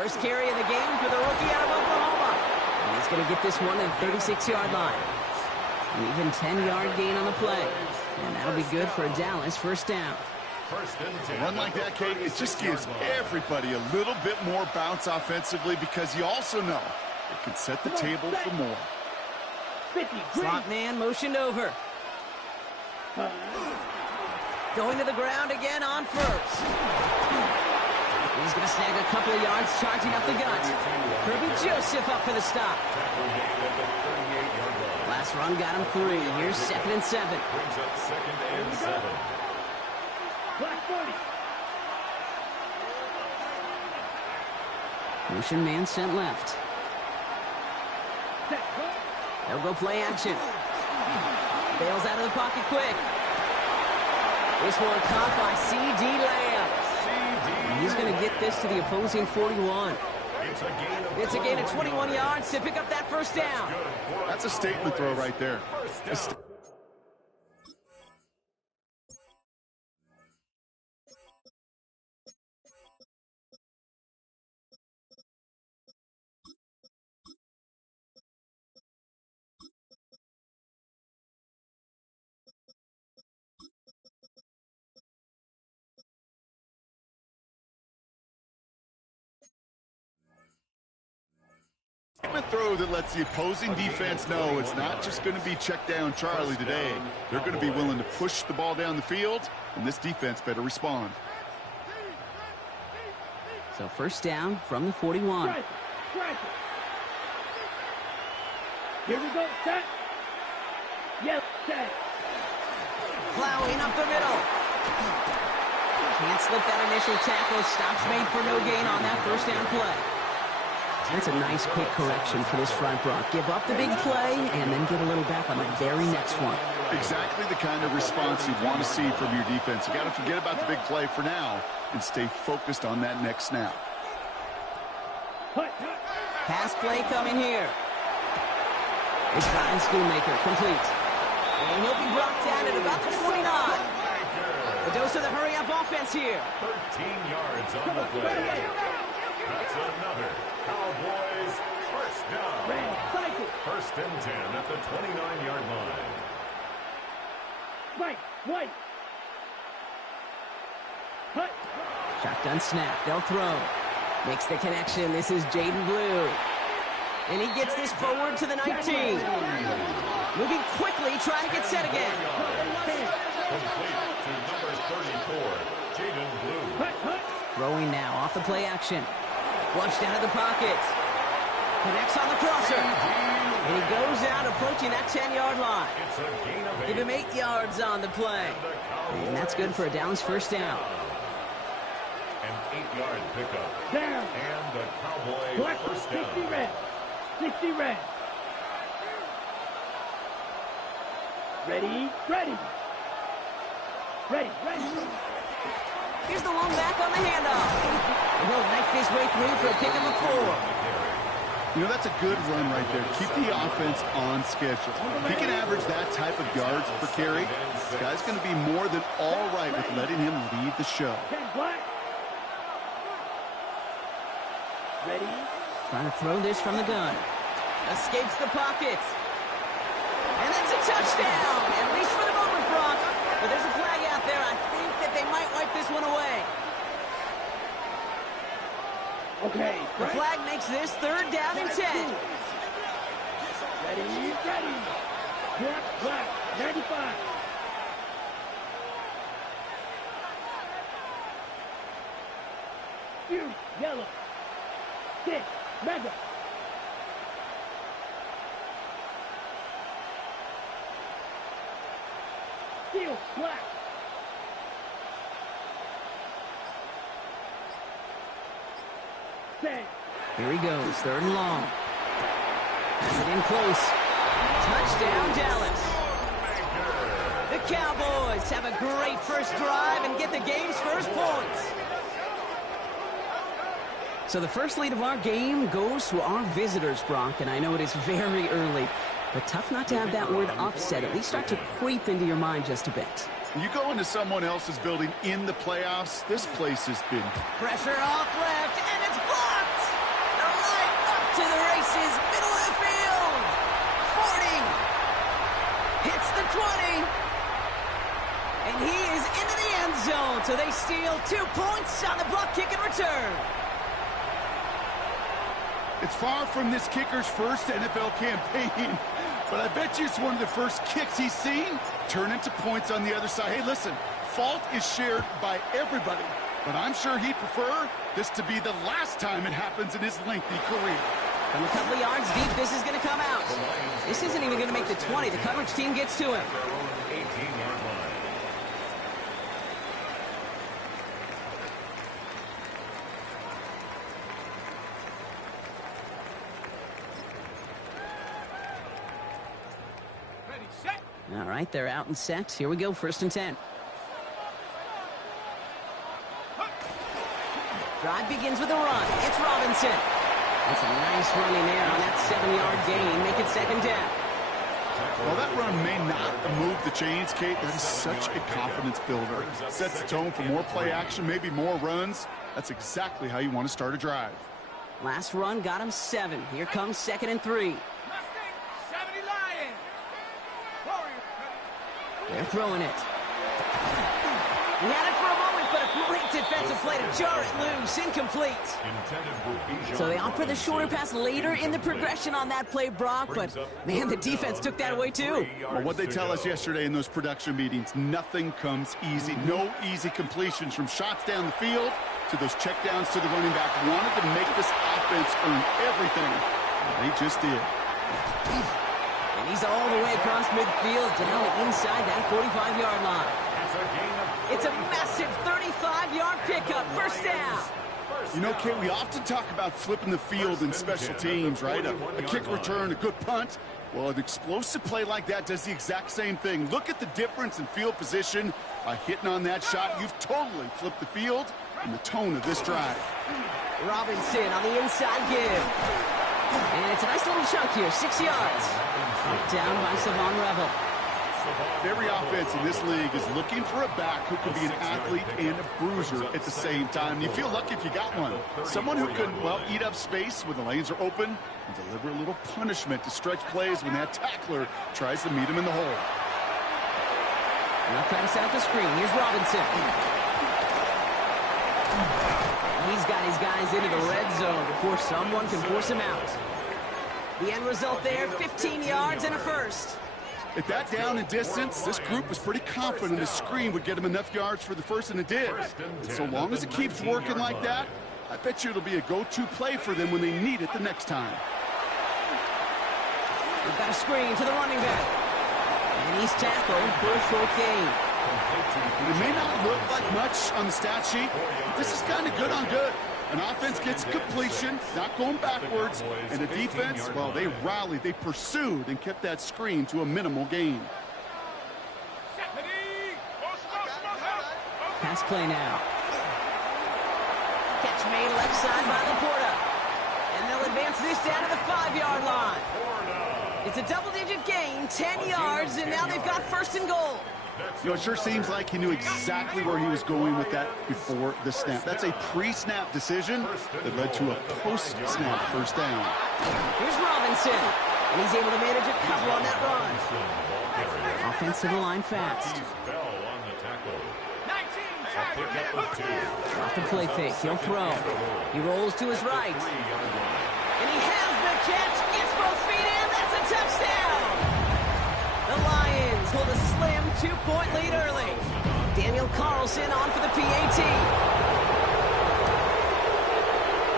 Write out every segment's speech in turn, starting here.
First carry of the game for the rookie out of Oklahoma. And he's going to get this one to the 36-yard line. An even 10-yard gain on the play. And that'll be good for a Dallas first down. A run like that, Kate, it just gives everybody a little bit more bounce offensively because you also know it can set the table for more. Slot man motioned over. Going to the ground again on first. He's going to snag a couple of yards, charging up the gut. Kirby Joseph up for the stop. Last run got him 3. Here's 2nd and 7. Brings up 2nd and 7. Motion man sent left. They'll go play action. Bails out of the pocket quick. This one caught by C.D. Lamb. He's going to get this to the opposing 41. It's a gain of 21 yards to pick up that first down. That's a statement throw right there. Throw that lets the opposing defense know it's not just going to be check down Charlie today. They're going to be willing to push the ball down the field, and this defense better respond. So first down from the 41. Here we go, set. Yes, set. Plowing up the middle. Can't slip that initial tackle. Stops made for no gain on that first down play. That's a nice quick correction for this front, Brock. Give up the big play and then get a little back on the very next one. Exactly the kind of response you want to see from your defense. You got to forget about the big play for now and stay focused on that next snap. Pass play coming here. It's Ryan Schoonmaker, complete. And he'll be brought down at about the 29. A dose of the hurry-up offense here. 13 yards on the play. That's another Cowboys first down. First and 10 at the 29-yard line. White. Shotgun snap. They'll throw. Makes the connection. This is Jaden Blue. And he gets this forward to the 19. Moving quickly, trying to get set again. Complete to number 34, Jaden Blue. Throwing now off the play action. Flushed out of the pocket. Connects on the crosser. And he goes out approaching that 10-yard line. It's a gain of 8. Give him 8 yards on the play. And that's good for a Dallas first down. An 8-yard pickup. Down. And the Cowboy first down. 60 red. 60 red. Ready. Here's the long back on the handoff. And he'll knife his way through for a pick of the 4. You know, that's a good run right there. Keep the offense on schedule. If he can average that type of yards per carry, this guy's going to be more than all right with letting him lead the show. Ready. Trying to throw this from the gun. Escapes the pocket. And that's a touchdown. At least for the moment, Brock. But there's a flag out there. I think that they might wipe this one away. Okay. The flag makes this 3rd down and 10. Ready. Black. 95. Fuse. Yellow. 6. Mega. Steel. Black. Here he goes, 3rd and long. Has it in close. Touchdown, Dallas. The Cowboys have a great first drive and get the game's first points. So the first lead of our game goes to our visitors, Brock, and I know it is very early, but tough not to have that word upset at least start to creep into your mind just a bit. You go into someone else's building in the playoffs, this place has been... Pressure off left, and it's blocked! field. 2 points on the block kick and return. It's far from this kicker's first NFL campaign, but I bet you it's one of the first kicks he's seen turn into points on the other side. Hey, listen, fault is shared by everybody, but I'm sure he'd prefer this to be the last time it happens in his lengthy career. From a couple of yards deep, this is going to come out. This isn't even going to make the 20. The coverage team gets to him. 18-yard line. All right, they're out and set. Here we go, 1st and 10. Drive begins with a run. It's Robinson. That's a nice running there on that 7-yard gain. Make it 2nd down. Well, that run may not move the chains, Kate. That is such a confidence builder. Sets the tone for more play action, maybe more runs. That's exactly how you want to start a drive. Last run got him 7. Here comes 2nd and 3. They're throwing it. He had it for a moment, but a great defensive play to jar it loose. Incomplete. So they opt for the shorter pass later in the progression on that play, Brock. But, man, the defense took that away, too. Well, what they tell us yesterday in those production meetings, nothing comes easy. No easy completions from shots down the field to those checkdowns to the running back. Wanted to make this offense earn everything. They just did. And he's all the way across midfield down inside that 45-yard line. It's a massive 35-yard pickup. 1st down. You know, Kate, we often talk about flipping the field in special teams, right? A kick return, a good punt. Well, an explosive play like that does the exact same thing. Look at the difference in field position. By hitting on that shot, you've totally flipped the field and the tone of this drive. Robinson on the inside give. And it's a nice little chunk here, 6 yards. Down by Savon Revel. Every offense in this league is looking for a back who can be an athlete and a bruiser at the same time. You feel lucky if you got one. Someone who can, well, eat up space when the lanes are open and deliver a little punishment to stretch plays when that tackler tries to meet him in the hole. Now trying to set up the screen. Here's Robinson. He's got his guys into the red zone before someone can force him out. The end result there, 15 yards and a 1st. At that down and distance, this group was pretty confident the screen would get him enough yards for the 1st, and it did. And so long as it keeps working like that, I bet you it'll be a go-to play for them when they need it the next time. We've got a screen to the running back. And he's tackled for a short gain. It may not look like much on the stat sheet, but this is kind of good on good. An offense gets completion, not going backwards, and the defense, well, they rallied, they pursued, and kept that screen to a minimal gain. Pass play now. Catch made left side by Laporta. And they'll advance this down to the 5-yard line. It's a double-digit gain, 10 yards, and now they've got 1st and goal. You know, it sure seems like he knew exactly where he was going with that before the snap. That's a pre-snap decision that led to a post-snap 1st down. Here's Robinson, and he's able to manage a couple on that run. Offense to the line fast. Off the play fake, he'll throw. He rolls to his right. And he has the catch, gets both feet in, that's a touchdown! The Lions hold a slim 2-point lead early. Daniel Carlson on for the PAT.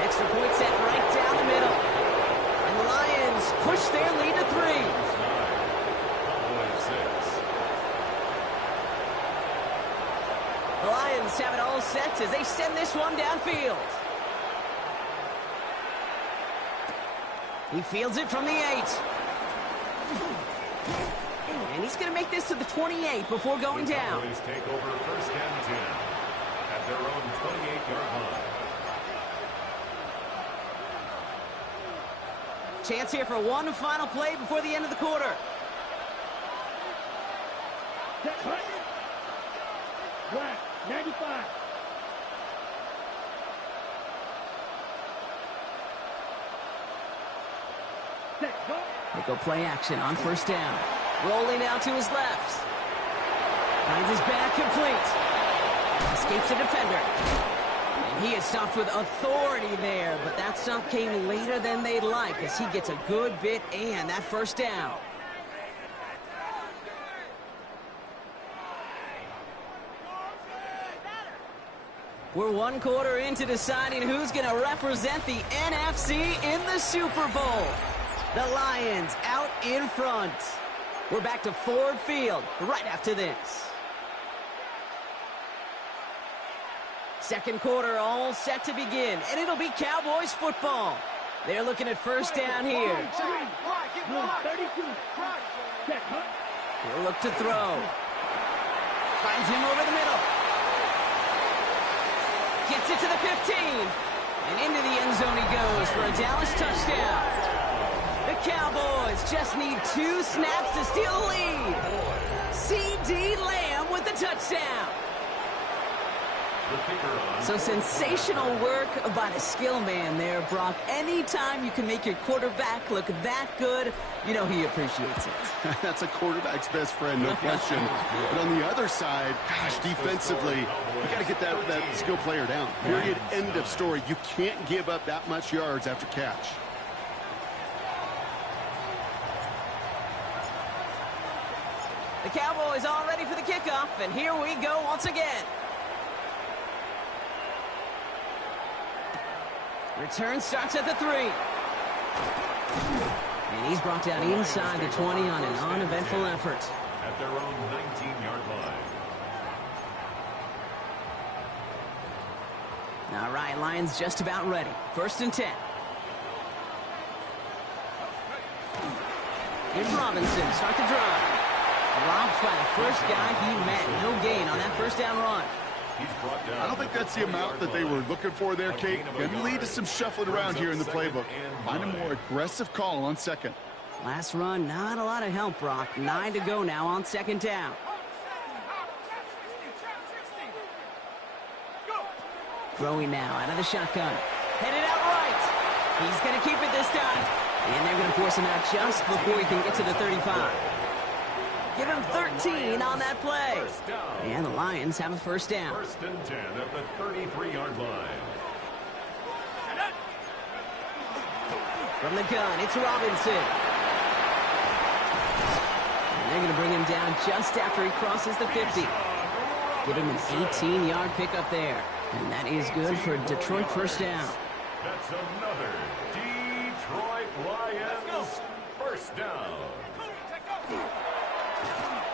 Extra point set right down the middle. And the Lions push their lead to 3. The Lions have it all set as they send this one downfield. He fields it from the 8. And he's going to make this to the 28 before going down. Cowboys take over 1st and 10 at their own 28-yard line. Chance here for one final play before the end of the quarter. Black, 95. They go play action on 1st down. Rolling out to his left. Finds his back complete. Escapes a defender. And he is stopped with authority there, but that stop came later than they'd like as he gets a good bit and that first down. We're one quarter into deciding who's going to represent the NFC in the Super Bowl. The Lions out in front. We're back to Ford Field right after this. Second quarter all set to begin, and it'll be Cowboys football. They're looking at first down here. He'll look to throw. Finds him over the middle. Gets it to the 15. And into the end zone he goes for a Dallas touchdown. The Cowboys just need 2 snaps to steal the lead. C.D. Lamb with the touchdown. So sensational work by the skill man there, Brock. Anytime you can make your quarterback look that good, you know he appreciates it. That's a quarterback's best friend, no question. But on the other side, gosh, defensively, you got to get that skill player down. Period, end of story. You can't give up that much yards after catch. The Cowboys all ready for the kickoff, and here we go once again. Return starts at the 3. And he's brought down inside the 20 on an uneventful effort. At their own 19-yard line. All right, Lions just about ready. First and 10. Here's Robinson, start the drive. Dropped by the first guy he met. No gain on that first down run. I don't think that's the amount that they were looking for there, Kate. Going to lead to some shuffling around here in the playbook. Find a more aggressive call on second. Last run, not a lot of help, Brock. 9 to go now on second down. Throwing now out of the shotgun. Headed out right. He's going to keep it this time. And they're going to force him out just before he can get to the 35. Give him 13 on that play. And the Lions have a first down. First and 10 at the 33-yard line. From the gun, it's Robinson. And they're going to bring him down just after he crosses the 50. Give him an 18-yard pickup there. And that is good for Detroit first down. That's another Detroit Lions first down.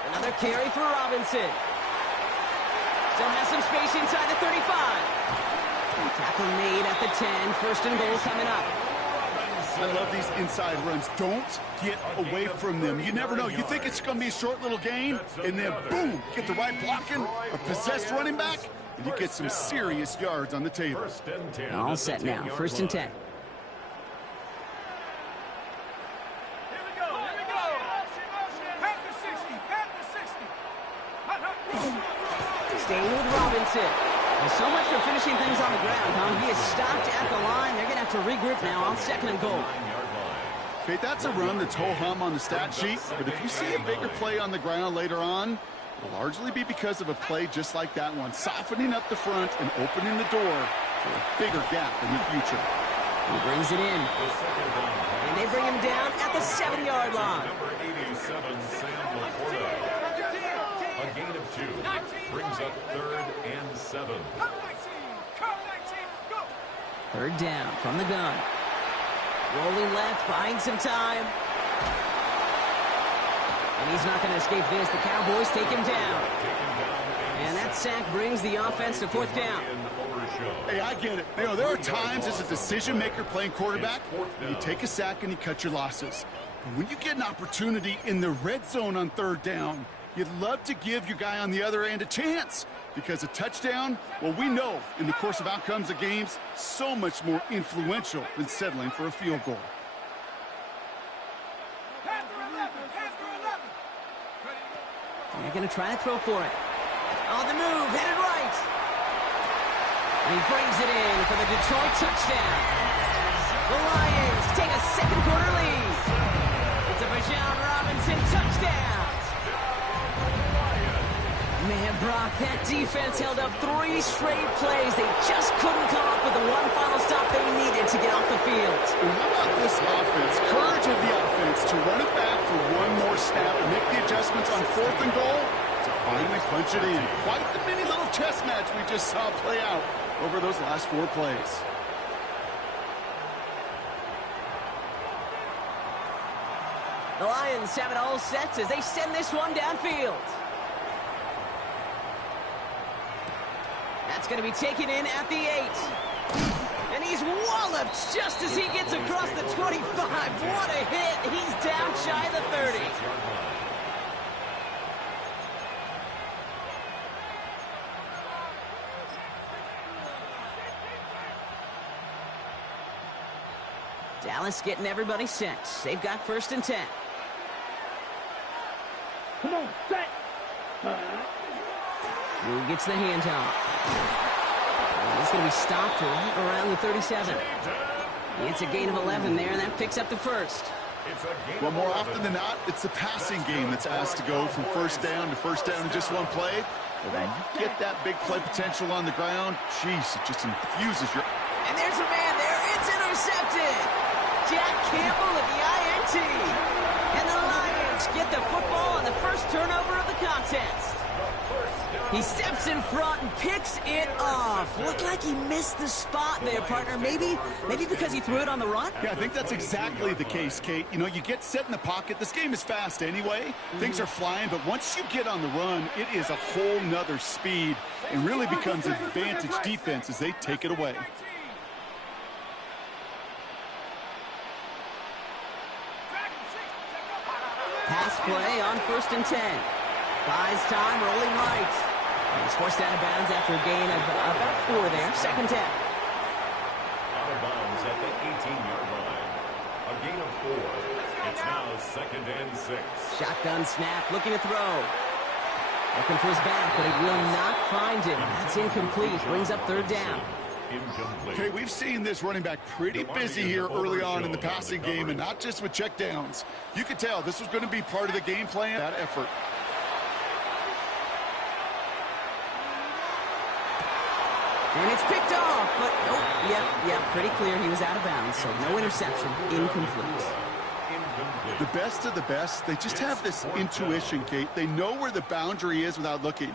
Another carry for Robinson. Still has some space inside the 35. Tackle made at the 10. First and goal coming up. I love these inside runs. Don't get away from them. You never know. You think it's going to be a short little gain, and then boom, get the right blocking, a possessed running back, and you get some serious yards on the table. All set now. First and 10. Staying with Robinson. Well, so much for finishing things on the ground, huh? He is stopped at the line. They're going to have to regroup now on second and goal. Okay, that's a run that's ho-hum on the stat sheet, but if you see a bigger play on the ground later on, it'll largely be because of a play just like that one, softening up the front and opening the door for a bigger gap in the future. He brings it in. And they bring him down at the 70-yard line. Number 87, Sam Laporta. A gain of 2. Brings up 3rd and 7. Third down from the gun. Rolling left, buying some time. And he's not going to escape this. The Cowboys take him down. And that sack brings the offense to 4th down. Hey, I get it. You know, there are times as a decision-maker playing quarterback, you take a sack and you cut your losses. But when you get an opportunity in the red zone on 3rd down, you'd love to give your guy on the other end a chance, because a touchdown, well, we know in the course of outcomes of games, so much more influential than settling for a field goal. They're going to try to throw for it. On the move, headed right. And he brings it in for the Detroit touchdown. The Lions take a second quarter lead. It's a Bijan Robinson touchdown. Man, Brock, that defense held up 3 straight plays. They just couldn't come up with the one final stop they needed to get off the field. Well, how about this offense? Courage of the offense to run it back for one more snap and make the adjustments on 4th and goal to finally punch it in. Quite the mini little chess match we just saw play out over those last 4 plays. The Lions have it all set as they send this one downfield. That's going to be taken in at the 8. And he's walloped just as he gets across the 25. What a hit. He's down shy of the 30. Dallas getting everybody set. They've got 1st and 10. Come on, set. Who gets the handoff? He's going to be stopped right around the 37. It's a gain of 11 there, and that picks up the 1st. Well, more often than not, it's the passing game that's asked to go from 1st down to 1st down in just one play. But when you get that big play potential on the ground, jeez, it just infuses your... And there's a man there. It's intercepted. Jack Campbell at the INT. And the Lions get the football on the first turnover of the contest. He steps in front and picks it off. Looked like he missed the spot there, partner. Maybe because he threw it on the run? Yeah, I think that's exactly the case, Kate. You know, you get set in the pocket. This game is fast anyway. Things are flying, but once you get on the run, it is a whole nother speed and really becomes advantage defense as they take it away. Pass play on 1st and 10. Buys time, rolling right. And he's forced out of bounds after a gain of about 4 there. 2nd and 10. Out of bounds at the 18-yard line. A gain of 4. It's now 2nd and 6. Shotgun snap, looking to throw. Looking for his back, but he will not find him. That's incomplete. Brings up 3rd down. Okay, we've seen this running back pretty busy here early on in the passing game, and not just with checkdowns. You could tell this was going to be part of the game plan, that effort. And it's picked off, but oh, yep, pretty clear he was out of bounds, so no interception, incomplete. The best of the best, they just have this intuition, Kate. They know where the boundary is without looking.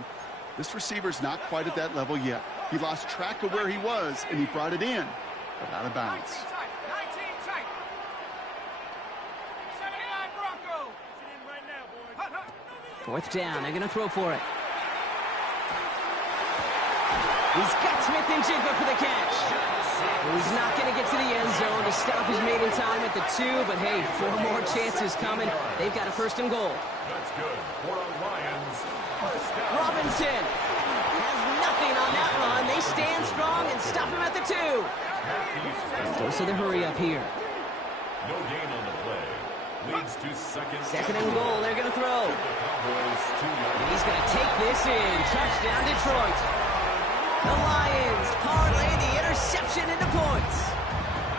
This receiver's not quite at that level yet. He lost track of where he was, and he brought it in, but out of bounds. 19 tight. 79 Broncos. It's in right now, boys. 4th down, they're going to throw for it. He's got Smith and Jigba for the catch. Well, he's not going to get to the end zone. The stop is made in time at the 2, but hey, 4 more chances coming. They've got a 1st and goal. That's good for the Lions. Robinson has nothing on that run. They stand strong and stop him at the 2. Dose of the hurry up here. No gain on the play. Leads to 2nd and goal. They're going to throw. And he's going to take this in. Touchdown, Detroit. The Lions parlay the interception into points.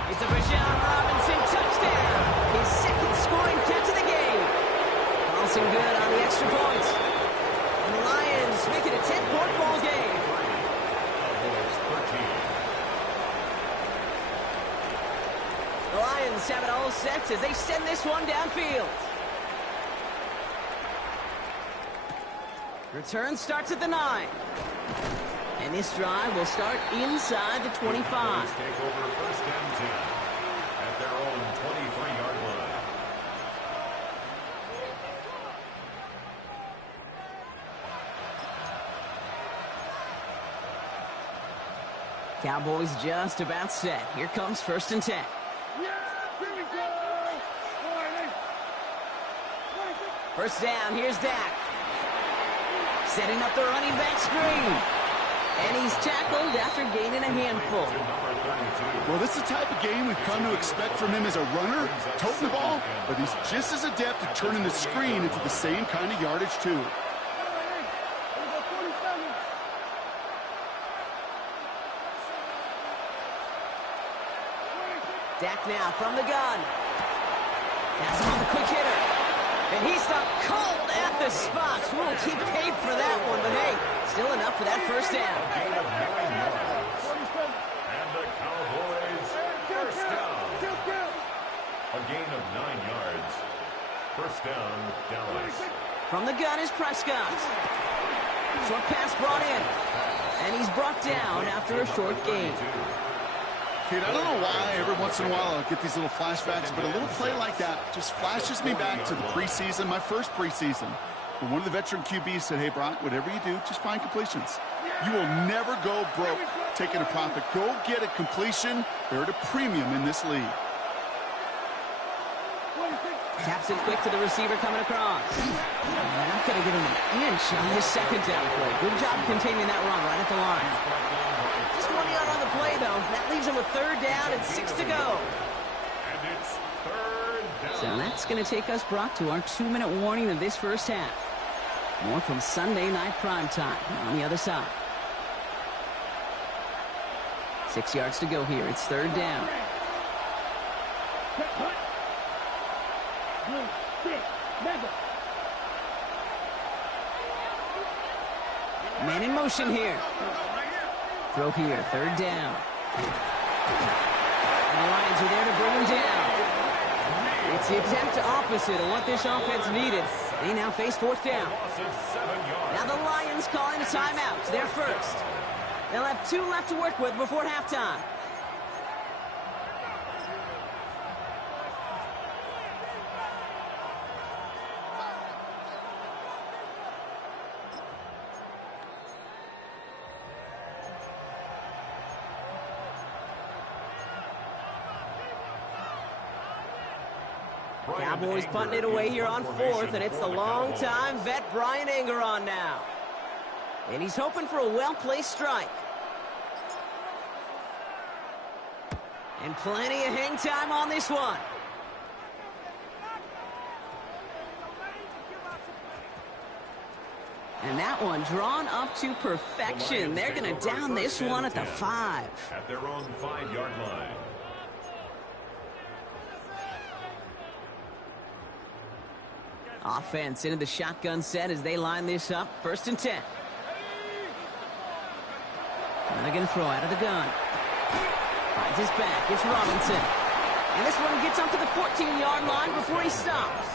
It's a Bijan Robinson touchdown. His 2nd scoring catch of the game. Carlson good on the extra point. And the Lions make it a 10-point ball game. The Lions have it all set as they send this one downfield. Return starts at the 9. And this drive will start inside the 25. Take over 1st and 10 at their own 23-yard line. Cowboys just about set. Here comes 1st and 10. First down, here's Dak. Setting up the running back screen. And he's tackled after gaining a handful. Well, this is the type of game we've come to expect from him as a runner, toting the ball, but he's just as adept at turning the screen into the same kind of yardage, too. Dak now from the gun. That's him on the quick hitter. And he stopped cold at the spot. Ooh, he paid for that one, but hey, still enough for that first down. A gain of 9 yards. And the Cowboys first down. A gain of 9 yards. First down, Dallas. From the gun is Prescott. Short pass brought in. And he's brought down after a short gain. Kid, I don't know why every once in a while I'll get these little flashbacks, but a little play like that just flashes me back to the preseason, my first preseason. When one of the veteran QBs said, hey, Brock, whatever you do, just find completions. You will never go broke taking a profit. Go get a completion. They're at a premium in this league. Taps it quick to the receiver coming across. They're not going to get him an inch on this second down play. Good job containing that run right at the line. Just 1 yard on the play, though. That leaves him with third down and 6 to go. And it's third down. So that's going to take us, Brock, to our 2-minute warning of this first half. More from Sunday Night Primetime on the other side. 6 yards to go here. It's third down. Man in motion here. Throw here, third down. And the Lions are there to bring him down. It's the attempt opposite of what this offense needed. They now face fourth down. Now the Lions calling a timeout. They're first. They'll have 2 left to work with before halftime. Cowboys punting it away here on fourth, and it's the long-time vet Brian Anger on now. And he's hoping for a well-placed strike. And plenty of hang time on this one. And that one drawn up to perfection. They're going to down this one at the 5. At their own 5-yard line. Offense into the shotgun set as they line this up. First and 10. And they're going to throw out of the gun. Finds his back. It's Robinson. And this one gets up to the 14-yard line before he stops.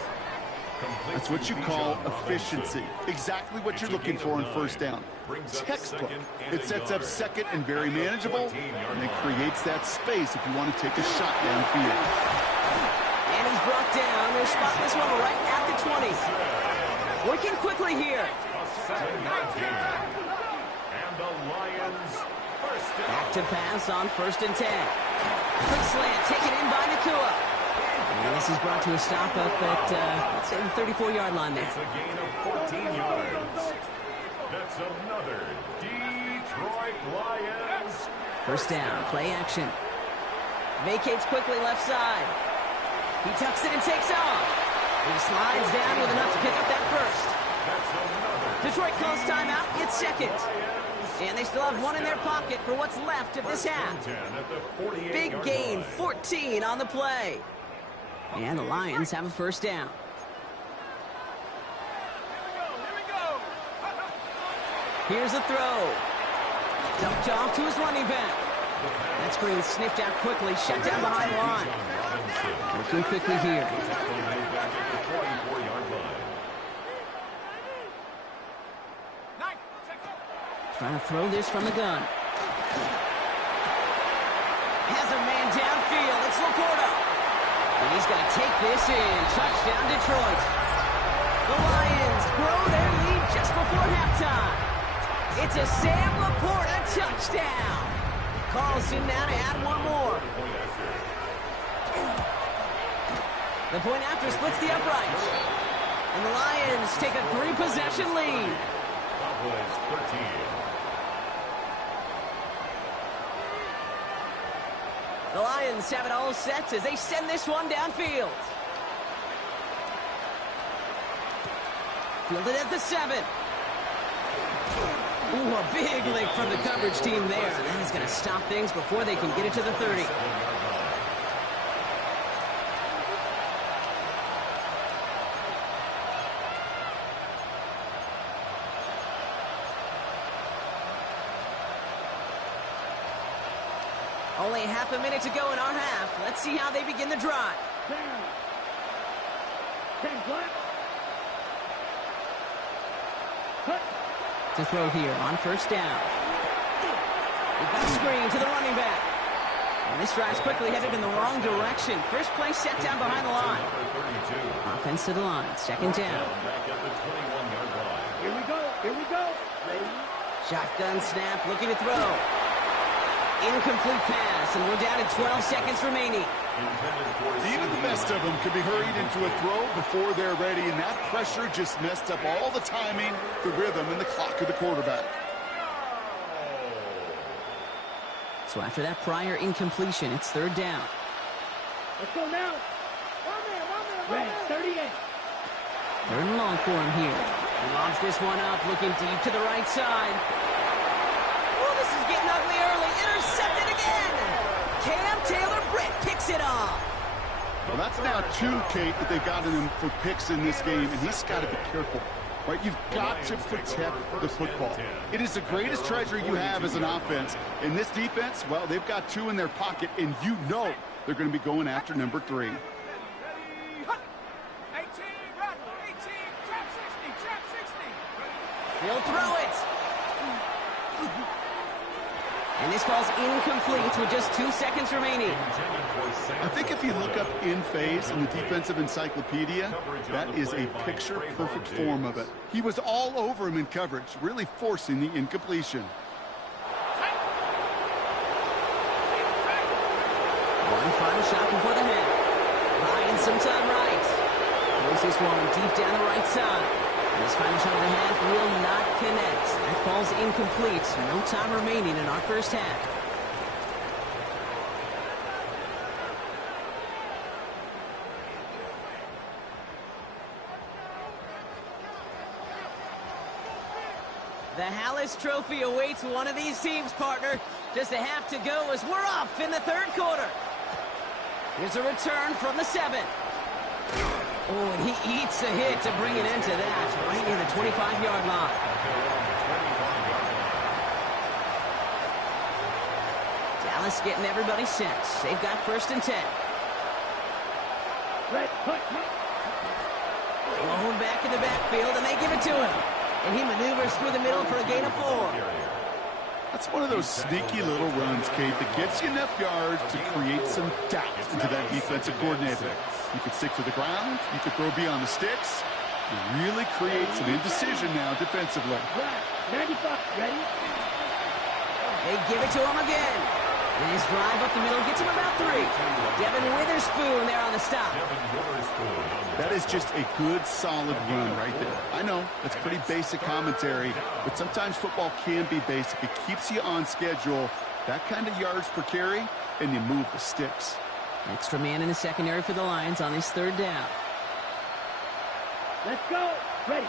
That's what you call efficiency. Exactly what you're looking for on first down. Textbook. It sets up second and very manageable, and it creates that space if you want to take a shot downfield. And he's brought down. They'll spot this one right at the 20. Working quickly here. A 7-yard gain. And the Lions first down. Back to pass on first and 10. Quick slant taken in by Nakua. And this is brought to a stop up at, let's say, the 34-yard line there. It's a gain of 14 yards. That's another Detroit Lions. First down, play action. Vacates quickly left side. He tucks it and takes off. He slides down with enough to pick up that first. That's another Detroit calls timeout. It's second. And they still have one in their pocket for what's left of this half. 10 at the 48-yard Big gain, line. 14 on the play. And the Lions have a first down. Here's a throw. Dumped off to his running back. That screen sniffed out quickly, shut down behind the line. Working quickly here. Back at the 44-yard line. Trying to throw this from the gun. Has a man downfield. It's Laporta. And he's going to take this in. Touchdown, Detroit. The Lions grow their lead just before halftime. It's a Sam Laporta touchdown. Carlson now to add one more. The point after splits the uprights. And the Lions take a 3-possession lead. Cowboys 13. The Lions have it all set as they send this one downfield. Fielded at the 7. Ooh, a big lick from the coverage team there. That is going to stop things before they can get it to the 30. Only half a minute to go in our half. Let's see how they begin the drive. Down. 10 flat. Cut. To throw here on first down. We've got a screen to the running back. And this drive's quickly headed in the wrong direction. First play set down behind the line. Offense to the line. Second down. Here we go. Here we go. Shotgun snap. Looking to throw. Incomplete pass. And we're down to 12 seconds remaining. Even the best of them could be hurried into a throw before they're ready, and that pressure just messed up all the timing, the rhythm, and the clock of the quarterback. So after that prior incompletion, it's third down. Let's go now. Red, 38. Third and long for him here. He lobs this one up, looking deep to the right side. Oh, this is getting ugly early. Intercepted again. Cam Taylor-Britt picks it off. Well, that's now two, Kate, that they've gotten him for picks in this game, and he's got to be careful. Right? You've got to protect the football. It is the greatest treasure you have as an offense. In this defense, well, they've got two in their pocket, and you know they're going to be going after number 3. 18, trap 60. He'll throw it. And this falls incomplete with just 2 seconds remaining. I think if you look up in phase in the defensive encyclopedia, that is a picture-perfect form of it. He was all over him in coverage, really forcing the incompletion. One final shot before the half. Buying some time right. Throws this one deep down the right side. And his final shot of the half will not connect. That falls incomplete. No time remaining in our first half. The Hallis Trophy awaits one of these teams, partner. Just a half to go as we're off in the third quarter. Here's a return from the 7. Oh, and he eats a hit to bring an end to that, right near the 25-yard line. Dallas getting everybody set. They've got first and 10. Red, cut. Blown back in the backfield, and they give it to him. And he maneuvers through the middle for a gain of 4. That's one of those sneaky little runs, Kate, that gets you enough yards to create some doubt into that defensive coordinator. You can stick to the ground. You can throw beyond the sticks. You really create some indecision now defensively. 95, ready? They give it to him again. And his drive up the middle gets him about 3. Devin Witherspoon there on the stop. That is just a good, solid run right there. I know, that's pretty basic commentary, but sometimes football can be basic. It keeps you on schedule, that kind of yards per carry, and you move the sticks. Extra man in the secondary for the Lions on this third down. Let's go. Ready.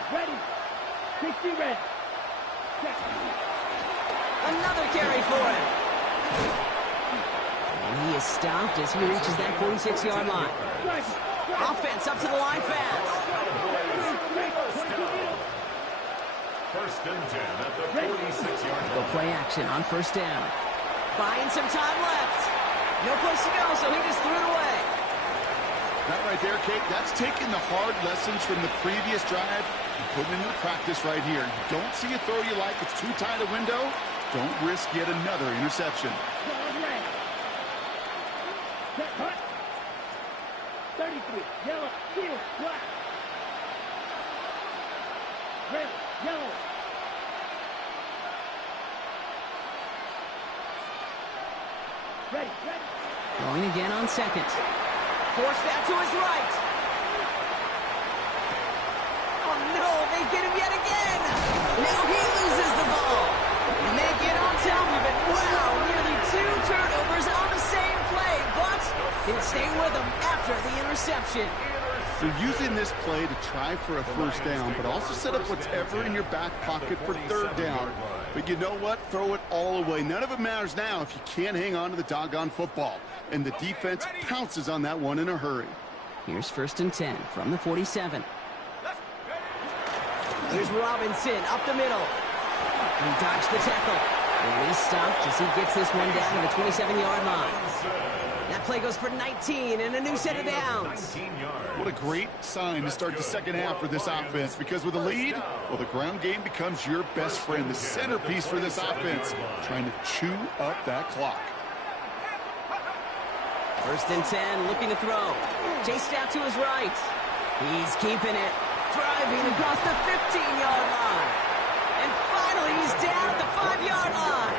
60, ready. Check. Another carry for him. And he is stopped as he reaches that 46-yard line. Offense up to the line fast. First and 10 at the 46-yard line. Go play action on first down. Buying some time left. No place to go, so he just threw it away. That right there, Kate, that's taking the hard lessons from the previous drive and putting into practice right here. You don't see a throw you like, it's too tight a window. Don't risk yet another interception. Cut. 33, yellow, field, black. Red, yellow. Ready. Throwing again on second. Forced out to his right. Oh, no, they get him yet again. Now he loses the ball. And they get on top of it. Wow, nearly 2 turnovers on the same play, but he'll stay with them after the interception. They're using this play to try for a first down, but also set up whatever in your back pocket for third down. But you know what? Throw it all away. None of it matters now if you can't hang on to the doggone football. And the defense pounces on that one in a hurry. Here's first and 10 from the 47. Here's Robinson up the middle. He dodged the tackle. And he's stopped as he gets this one down to the 27-yard line. That play goes for 19 and a new set of downs. What a great sign to start the second half for this offense, because with a lead, well, the ground game becomes your best friend, the centerpiece for this offense, trying to chew up that clock. First and 10, looking to throw. Chased out to his right. He's keeping it, driving across the 15-yard line. And finally, he's down at the 5-yard line.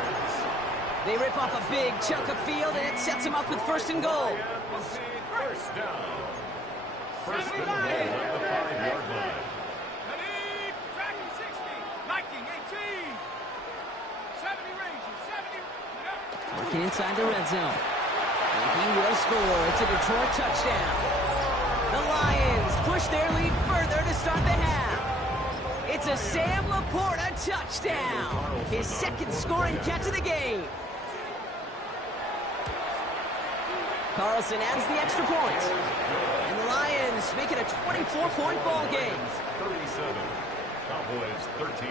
They rip off a big chunk of field, and it sets him up with first and goal. First down. First and goal at the 5-yard line. Ready, tracking 60, liking 18. 70 Rangers, 70. Working inside the red zone. And he will score. It's a Detroit touchdown. The Lions push their lead further to start the half. It's a Sam Laporta touchdown. His second scoring catch of the game. Carlson adds the extra point. And the Lions make it a 24-point ball game. 37. Cowboys 13.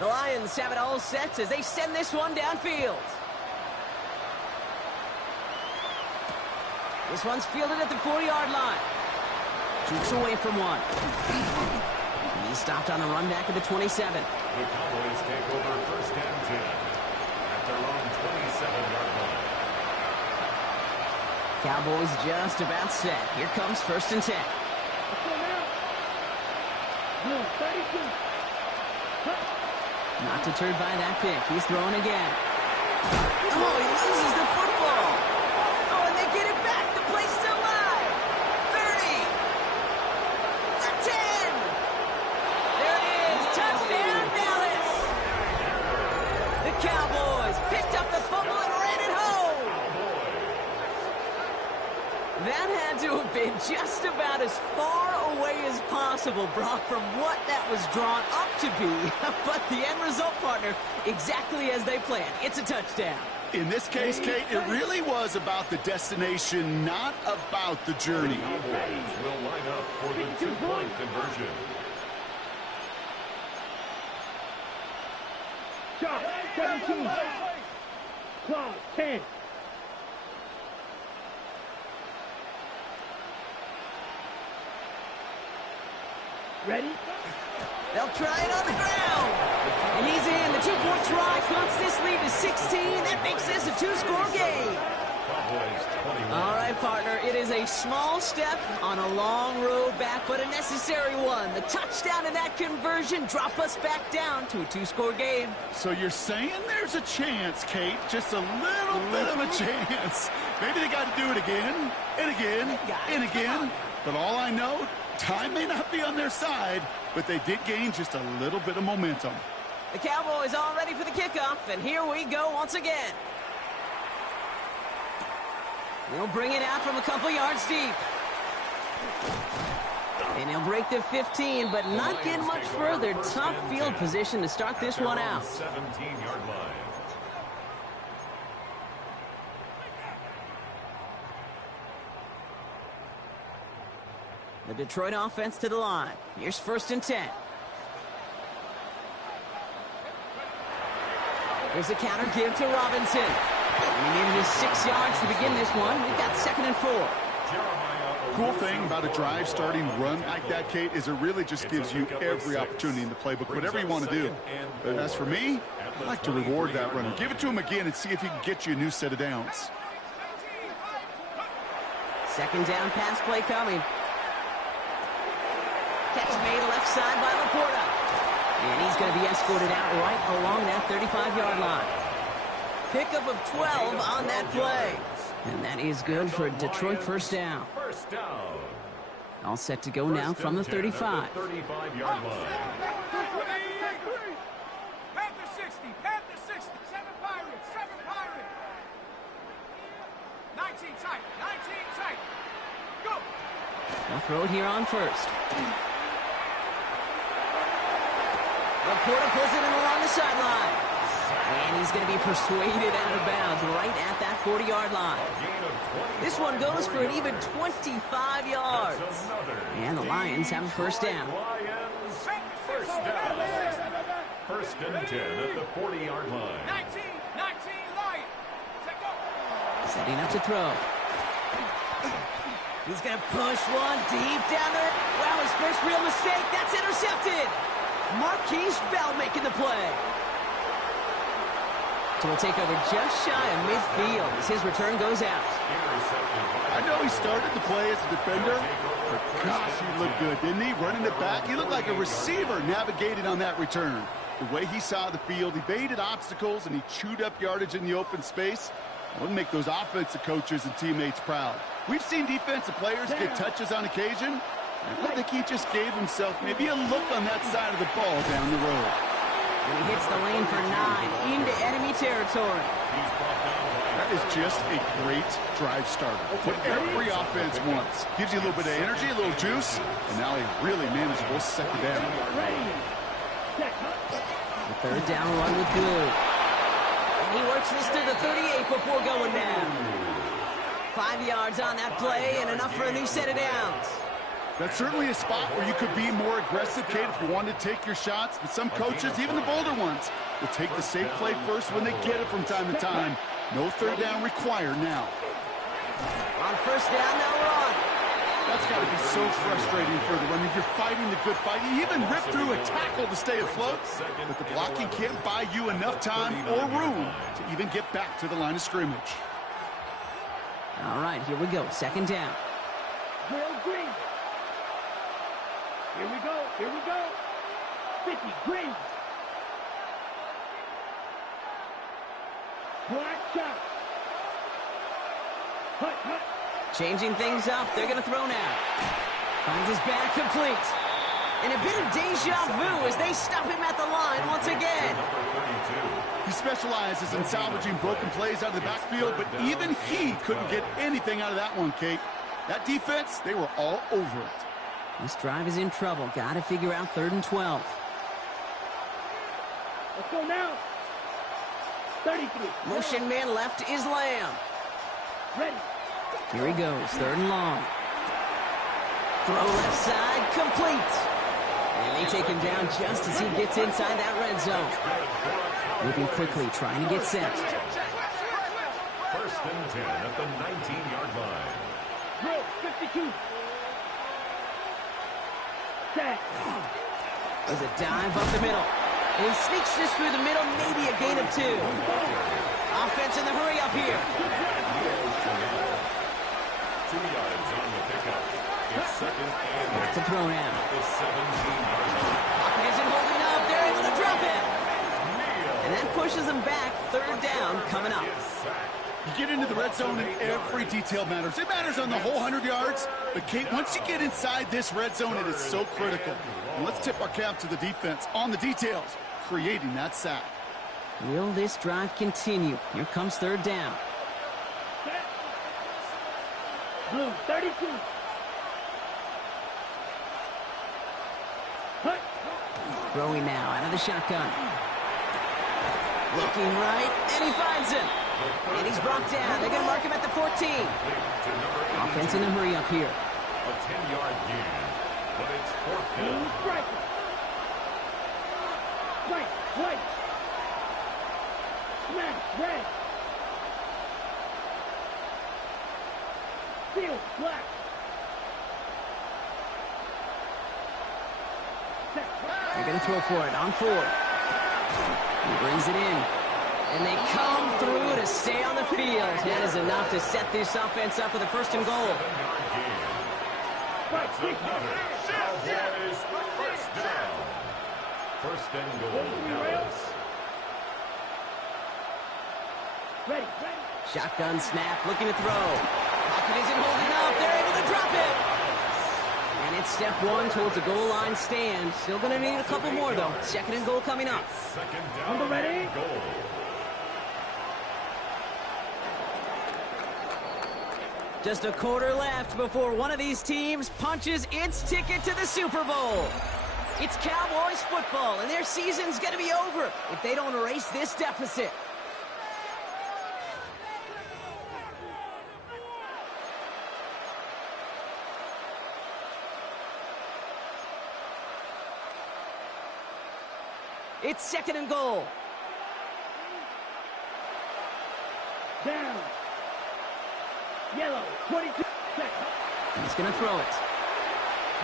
The Lions have it all set as they send this one downfield. This one's fielded at the 4-yard line. Keeps away from one. He's stopped on the run back at the 27. The Cowboys take over first and 10 at their own 27-yard line. Cowboys just about set. Here comes first and 10. Not deterred by that pick. He's throwing again. Oh, he loses the football. Oh, and they get it back. The play's still alive. 30. The 10. There it is. Touchdown, Dallas. The Cowboys picked up the fumble and ran it home. That had to have been just about as far away as possible, Brock, from what that was drawn up to be. But the end result, partner, exactly as they planned. It's a touchdown. In this case, Kate, it really was about the destination, not about the journey. The Cowboys will line up for the 2-point conversion. Shot, 17. Clock, 10. Ready? They'll try it on the ground. And he's in. The 2-point try cuts this lead to 16. That makes this a 2-score game. Cowboys 21. All right, partner. It is a small step on a long road back, but a necessary one. The touchdown and that conversion drop us back down to a 2-score game. So you're saying there's a chance, Kate, just a little bit of a chance. Maybe they got to do it again and again and again. But all I know, time may not be on their side, but they did gain just a little bit of momentum. The Cowboys all ready for the kickoff, and here we go once again. He'll bring it out from a couple yards deep. And he'll break the 15, but not get much further. Tough field position to start this one out. 17-yard line. The Detroit offense to the line. Here's first and 10. There's a counter give to Robinson. And he needed his 6 yards to begin this one. We've got 2nd and 4. Cool thing about a drive starting run like that, Kate, is it really just gives you every opportunity in the playbook, whatever you want to do. But as for me, I like to reward that runner. Give it to him again and see if he can get you a new set of downs. Second down pass play coming. Catch made left side by Laporta. And he's going to be escorted out right along that 35-yard line. Pickup of 12 on that play. And that is good for a Detroit first down. First down. All set to go now from the 35. 35-yard line. Panther 60, Panther 60. 7 Pirates, 7 Pirates. 19 tight, 19 tight. Go. They'll throw it here on first. Laporta pulls it in along the sideline. And he's going to be persuaded out of bounds right at that 40-yard line. This one goes for an even 25 yards. And the Lions have a first down. First and 10 at the 40-yard line. 19, Lions. Set go. Setting up to throw. He's going to push one deep down there. Wow, his first real mistake. That's intercepted. Marquise Bell making the play. So we'll take over just shy of midfield as his return goes out. I know he started the play as a defender, but gosh, he looked good, didn't he? Running it back, he looked like a receiver navigating on that return. The way he saw the field, evaded obstacles, and he chewed up yardage in the open space. It would make those offensive coaches and teammates proud. We've seen defensive players get touches on occasion. I think he just gave himself maybe a look on that side of the ball down the road. And he hits the lane for 9 into enemy territory. That is just a great drive starter. What every offense wants. Gives you a little bit of energy, a little juice, and now a really manageable second down. The third down run with Blue. And he works this to the 38 before going down. 5 yards on that play and enough for a new set of downs. That's certainly a spot where you could be more aggressive, Kate, if you wanted to take your shots. But some coaches, even the bolder ones, will take the safe play first when they get it from time to time. No third down required now. On first down, they'll run. That's got to be so frustrating for them. I mean, you're fighting the good fight. You even rip through a tackle to stay afloat, but the blocking can't buy you enough time or room to even get back to the line of scrimmage. All right, here we go. Second down. Will Green. Here we go. 50, Green. Black shot. Hut. Changing things up. They're going to throw now. Finds his back complete. And a bit of deja vu as they stop him at the line once again. He specializes in salvaging broken plays out of the backfield, but even he couldn't get anything out of that one, Kate. That defense, they were all over it. This drive is in trouble. Got to figure out 3rd and 12. Let's go now. 33. Motion man left is Lamb. Ready. Here he goes. 3rd and long. Throw left side, complete. And they take him down just as he gets inside that red zone. Moving quickly, trying to get set. First and 10 at the 19-yard line. Drill, 52. Set. There's a dive up the middle. And he sneaks this through the middle, maybe a gain of 2. Offense in the hurry up here. 2 yards on the pickup. It's second and To throw now. the 17-yard line. Pocket isn't holding up. They're able to drop it. And that pushes them back. 3rd down coming up. You get into the red zone and every detail matters. It matters on the whole 100 yards. But, Kate, once you get inside this red zone, it is so critical. And let's tip our cap to the defense on the details, creating that sack. Will this drive continue? Here comes 3rd down. Set. Blue, 32. Hut. Throwing now out of the shotgun. Looking right, and he finds him. And he's brought down. They're going to mark him at the 14. Offense in a hurry up here. A 10-yard gain, but it's 4th Blue down. striker. White. Smash, red. Field, black. Set. They're going to throw for it on 4th. He brings it in. And they come through to stay on the field. That is enough to set this offense up with a 1st and goal. 7-yard gain. That's another Cowboys first down. 1st and goal, Dallas. Ready. Shotgun snap, looking to throw. Pocket isn't holding up. They're able to drop it. And it's step 1 towards a goal line stand. Still going to need a couple more, though. 2nd and goal coming up. 2nd down, Ready? goal. Just a quarter left before one of these teams punches its ticket to the Super Bowl. It's Cowboys football, and their season's going to be over if they don't erase this deficit. It's 2nd and goal. Down. Yellow, 22 seconds. He's going to throw it.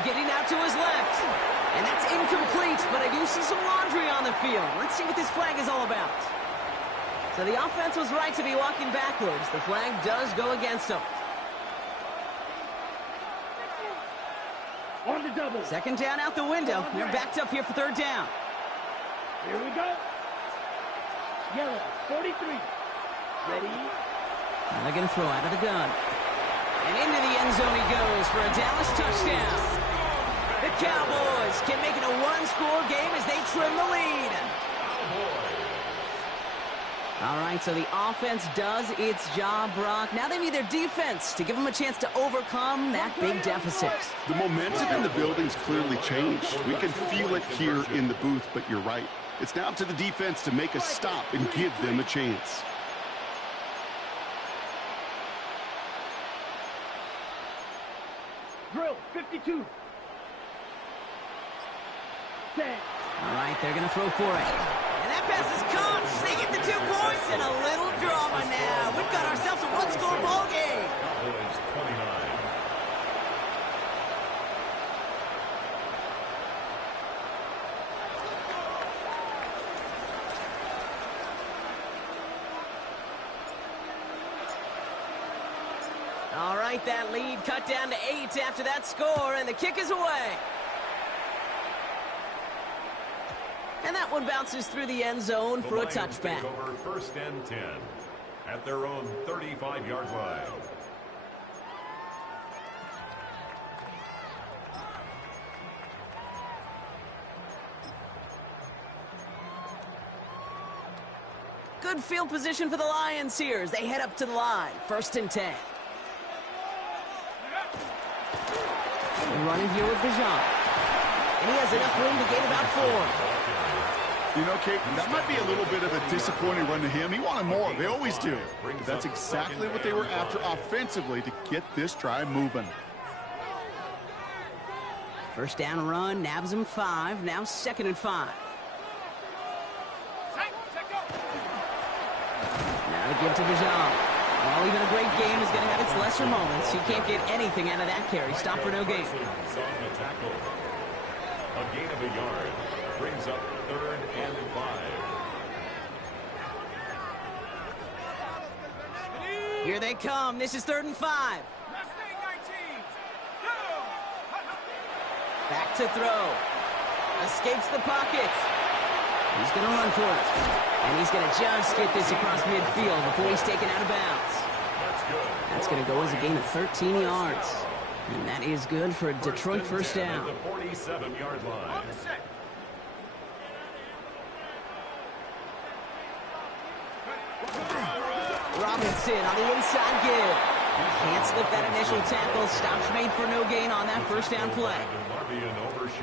Getting out to his left. And that's incomplete, but I do see some laundry on the field. Let's see what this flag is all about. So the offense was right to be walking backwards. The flag does go against them. On the double. 2nd down out the window. They're backed up here for 3rd down. Here we go. Yellow, 43. Ready? Now they're going to throw out of the gun. And into the end zone he goes for a Dallas touchdown. The Cowboys can make it a one-score game as they trim the lead. All right, so the offense does its job, Brock. Now they need their defense to give them a chance to overcome that big deficit. The momentum in the building's clearly changed. We can feel it here in the booth, but you're right. It's now up to the defense to make a stop and give them a chance. Drill, 52. Set. All right, they're going to throw for it. And that pass is caught. They get the 2 points and a little drama now. We've got ourselves a one-score ball game. Cowboys 29. All right, that lead cut down to 8 after that score, and the kick is away. And that one bounces through the end zone for a touchback. Over 1st and 10 at their own 35-yard line. Good field position for the Lions here as they head up to the line. 1st and 10. They're running here with Bijan. And he has enough room to gain about 4. You know, Kate, that might be a little bit of a disappointing run to him. He wanted more. They always do. But that's exactly what they were after offensively to get this drive moving. 1st down run, nabs him 5. Now 2nd and 5. Now to give to Bijan. Well, even a great game is going to have its lesser moments. You can't get anything out of that carry. Stop for no gain. A gain of a yard brings up 3rd and 5. Here they come. This is 3rd and 5. Back to throw. Escapes the pocket. He's going to run for it. And he's going to just get this across midfield before he's taken out of bounds. That's going to go as a gain of 13 yards. And that is good for a Detroit 1st down. The 47-yard line. Robinson on the inside give. Can't slip that initial tackle. Stops made for no gain on that 1st down play.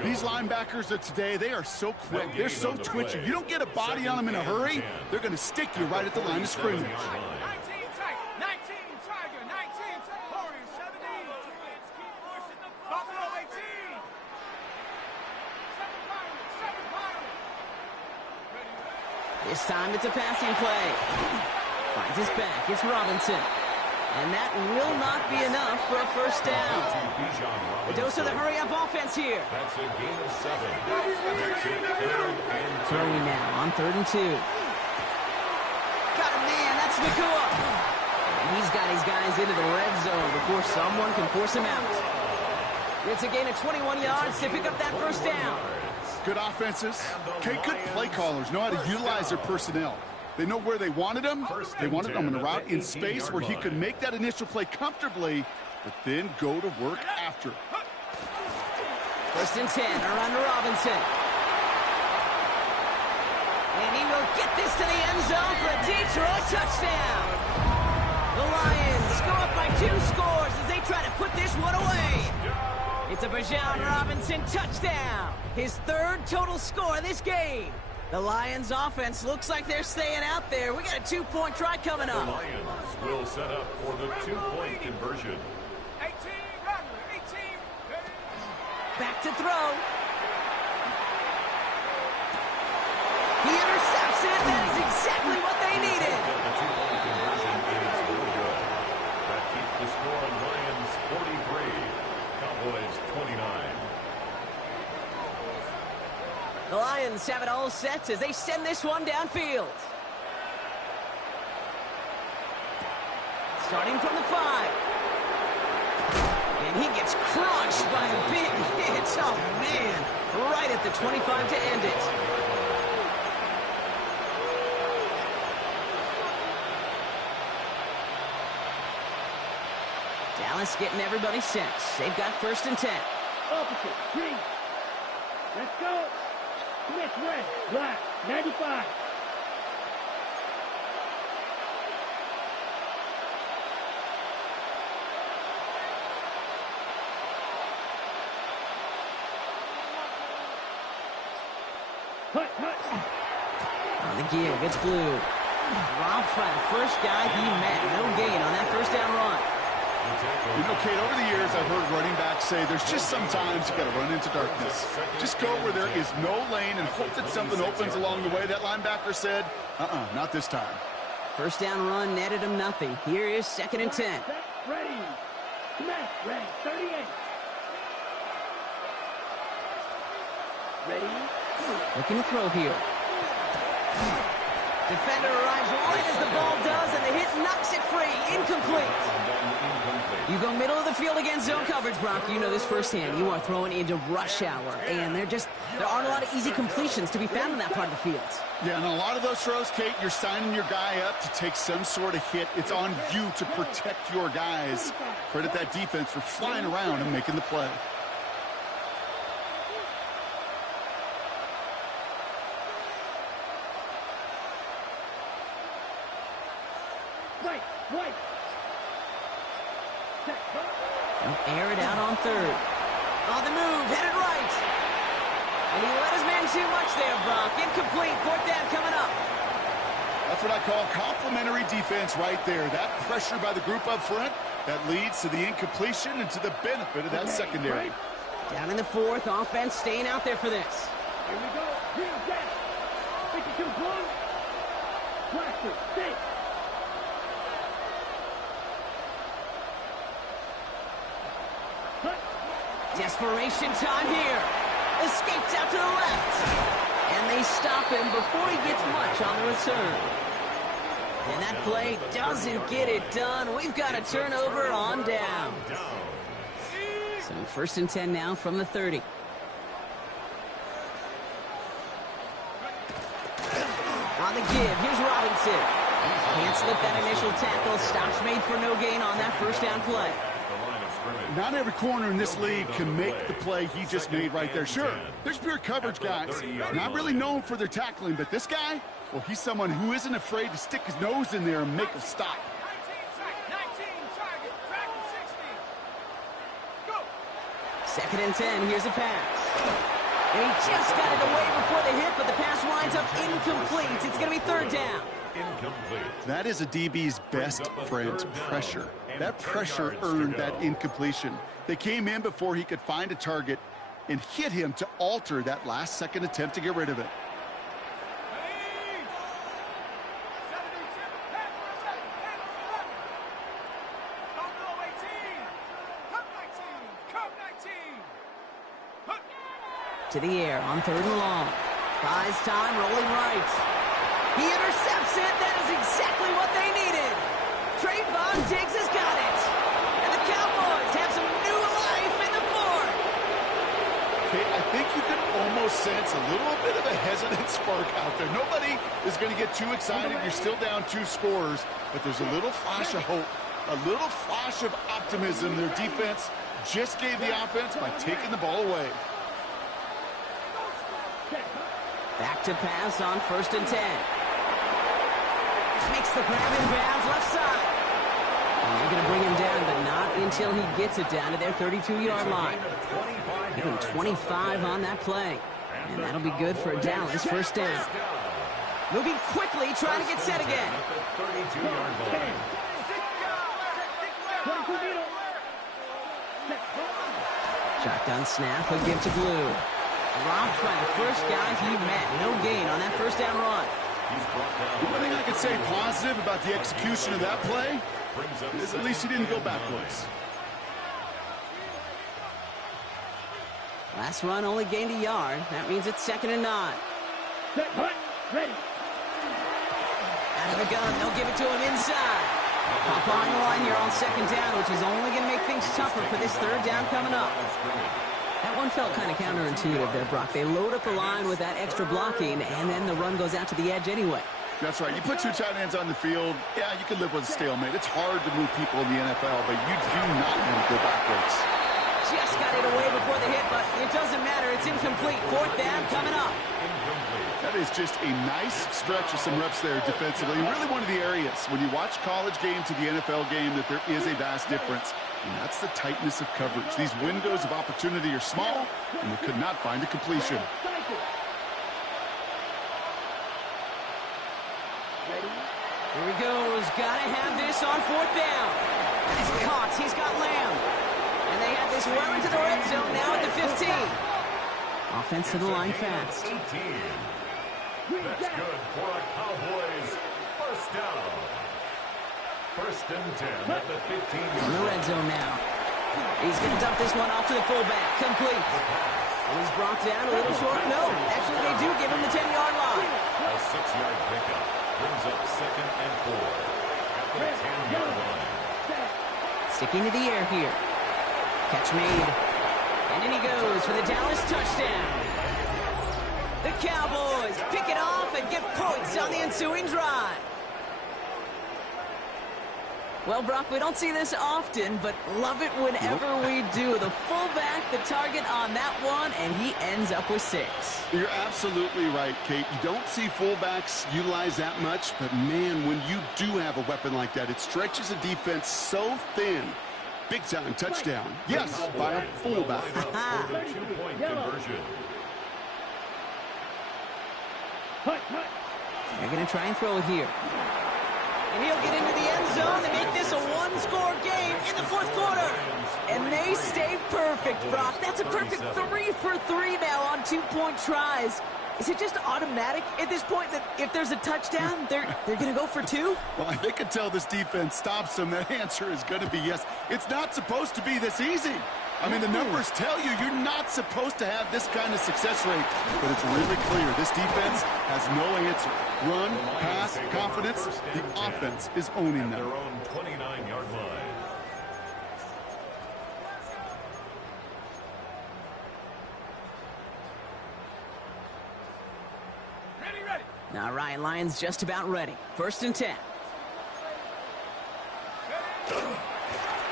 These linebackers of today, they are so quick. They're so twitchy. You don't get a body on them in a hurry, they're going to stick you right at the line of scrimmage. 19 Tiger, 19 Warriors 17. Buffalo 18. 7 Pirates, 7 Pirates. This time it's a passing play. Finds his back. It's Robinson. And that will not be enough for a 1st down. A dose of the hurry-up offense here. That's a gain of 7. That's it, 3rd and 2. Throwing now on 3rd and 2. Got a man. That's Nakua. And he's got his guys into the red zone before someone can force him out. It's a gain of 21 yards to pick up that 1st down. Good offenses. Okay, good play callers know how to utilize their personnel. They know where they wanted him. They wanted him in a route in space where he could make that initial play comfortably, but then go to work after. 1st and 10, around to Robinson. And he will get this to the end zone for a Detroit touchdown. The Lions go up by 2 scores as they try to put this one away. It's a Bijan Robinson touchdown. His third total score of this game. The Lions offense looks like they're staying out there. We got a 2-point try coming up. The Lions will set up for the 2-point conversion. 18, Rattler, 18. Back to throw. He intercepts it. That is exactly what they needed. The 2-point conversion is really good. That keeps the score on Lions 43, Cowboys 29. The Lions have it all set as they send this one downfield. Starting from the 5. And he gets crushed by a big hit. Oh, man. Right at the 25 to end it. Dallas getting everybody set. They've got 1st and 10. Opposite, green. Let's go. Smith, red, black, 95. Hut, hut. On the give, it's Blue. Dropped by the first guy he met. No gain on that 1st down run. You know, Kate, over the years, I've heard running backs say there's just sometimes you got to run into darkness. Just go where there is no lane and hope that something opens along the way. That linebacker said, not this time. 1st down run netted him nothing. Here is 2nd and 10. Ready. Smith, red, 38. Ready. Looking to throw here. Defender arrives right as the ball does, and the hit knocks it free. Incomplete. You go middle of the field against zone coverage, Brock. You know this firsthand. You are throwing into rush hour, and there aren't a lot of easy completions to be found in that part of the field. Yeah, and a lot of those throws, Kate, you're signing your guy up to take some sort of hit. It's on you to protect your guys. Credit that defense for flying around and making the play. White. They'll air it out on 3rd. On the move, headed right. And he let his man too much there, Brock. Incomplete, 4th down coming up. That's what I call complimentary defense right there. That pressure by the group up front, that leads to the incompletion and to the benefit of that secondary. Down in the 4th, offense staying out there for this. Here we go. Here's that. 52 blue. Blaster, stay. Desperation time here. Escapes out to the left. And they stop him before he gets much on the return. And that play doesn't get it done. We've got a turnover on down. So 1st and 10 now from the 30. On the give, here's Robinson. Can't slip that initial tackle. Stops made for no gain on that 1st down play. Not every corner in this league can make the play he just made right there. Sure, there's pure coverage guys, not really known for their tackling, but this guy, well, he's someone who isn't afraid to stick his nose in there and make a stop. 19 target, track 60. Go. 2nd and 10, here's a pass. And he just got it away before the hit, but the pass winds up incomplete. It's going to be 3rd down. Incomplete. That is a DB's best friend, pressure. That pressure earned that incompletion. They came in before he could find a target and hit him to alter that last-second attempt to get rid of it. To the air on 3rd and long. Buys time, rolling right. He intercepts it. That is exactly what they needed. Trayvon Diggs has got it. And the Cowboys have some new life in the 4th. Okay, I think you can almost sense a little bit of a hesitant spark out there. Nobody is going to get too excited. You're still down 2 scores, but there's a little flash of hope, a little flash of optimism. Their defense just gave the offense by taking the ball away. Back to pass on 1st and 10. Makes the grab in bounds left side. And they're going to bring him down, but not until he gets it down to their 32-yard line. Give him 25 on that play. And that'll be good for a Dallas first down. Moving quickly, trying to get set again. Shotgun snap, he'll give to Blue. Dropped by the first guy he met. No gain on that first down run. One thing I could say positive about the execution of that play is at least he didn't go backwards. Last run only gained a yard. That means it's 2nd and 9. Ready. Out of the gun, they'll give it to him inside. Pop on the line here on 2nd down, which is only going to make things tougher for this 3rd down coming up. That one felt kind of counterintuitive there, Brock. They load up the line with that extra blocking, and then the run goes out to the edge anyway. That's right. You put 2 tight ends on the field, yeah, you can live with a stalemate. It's hard to move people in the NFL, but you do not want to go backwards. Just got it away before the hit, but it doesn't matter. It's incomplete. 4th down coming up. That is just a nice stretch of some reps there defensively. Really one of the areas when you watch college game to the NFL game that there is a vast difference. And that's the tightness of coverage. These windows of opportunity are small, and they could not find a completion. Here he goes. Got to have this on 4th down. He's caught. He's got Lamb. And they have this well into the red zone now at the 15. Offense to the line fast. 18. That's good for a Cowboys first down. 1st and 10 at the 15. In the red zone now. He's going to dump this one off to the fullback. Complete. And he's brought down a little short. No, actually they do give him the 10-yard line. A 6-yard pickup brings up 2nd and 4 at the 10-yard line. Sticking to the air here. Catch made. And in he goes for the Dallas touchdown. The Cowboys pick it off and get points on the ensuing drive. Well, Brock, we don't see this often, but love it whenever we do. The fullback, the target on that one, and he ends up with 6. You're absolutely right, Kate. You don't see fullbacks utilize that much, but man, when you do have a weapon like that, it stretches a defense so thin. Big time touchdown. Yes, by a fullback. For the 2-point conversion. They're going to try and throw it here. And he'll get into the end zone to make this a 1-score game in the 4th quarter. And they stay perfect, Brock. That's a perfect 3 for 3 now on 2-point tries. Is it just automatic at this point that if there's a touchdown, they're going to go for 2? Well, I think until this defense stops them, that answer is going to be yes. It's not supposed to be this easy. I mean, the numbers tell you you're not supposed to have this kind of success rate. But it's really clear this defense has no answer. Run, pass, confidence. The offense is owning them. Their own 29-yard line. All right, Lions just about ready. 1st and 10.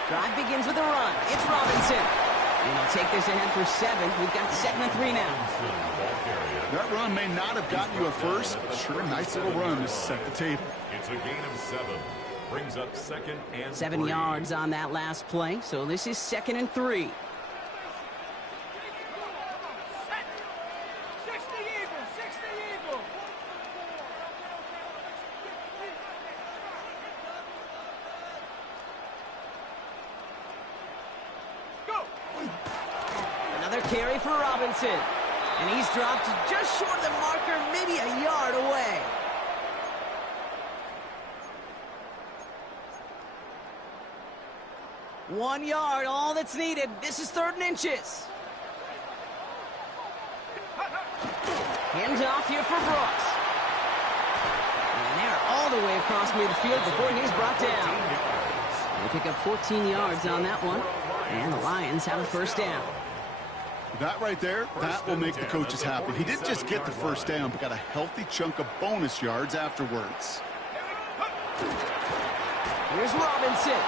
Drive begins with a run. It's Robinson. And he'll take this ahead for 7. We've got 2nd and 3 now. That run may not have gotten you a first, but sure, a nice little run to set the table. It's a gain of 7. Brings up 2nd and 7 3. yards on that last play, so this is 2nd and 3. Carry for Robinson. And he's dropped just short of the marker, maybe a yard away. One yard, all that's needed. This is 3rd and inches. Hands off here for Brooks. And they're all the way across midfield before he's brought down. They pick up 14 yards on that one. And the Lions have a first down. That right there, that will make the coaches happy. He didn't just get the first down, but got a healthy chunk of bonus yards afterwards. Here's Robinson.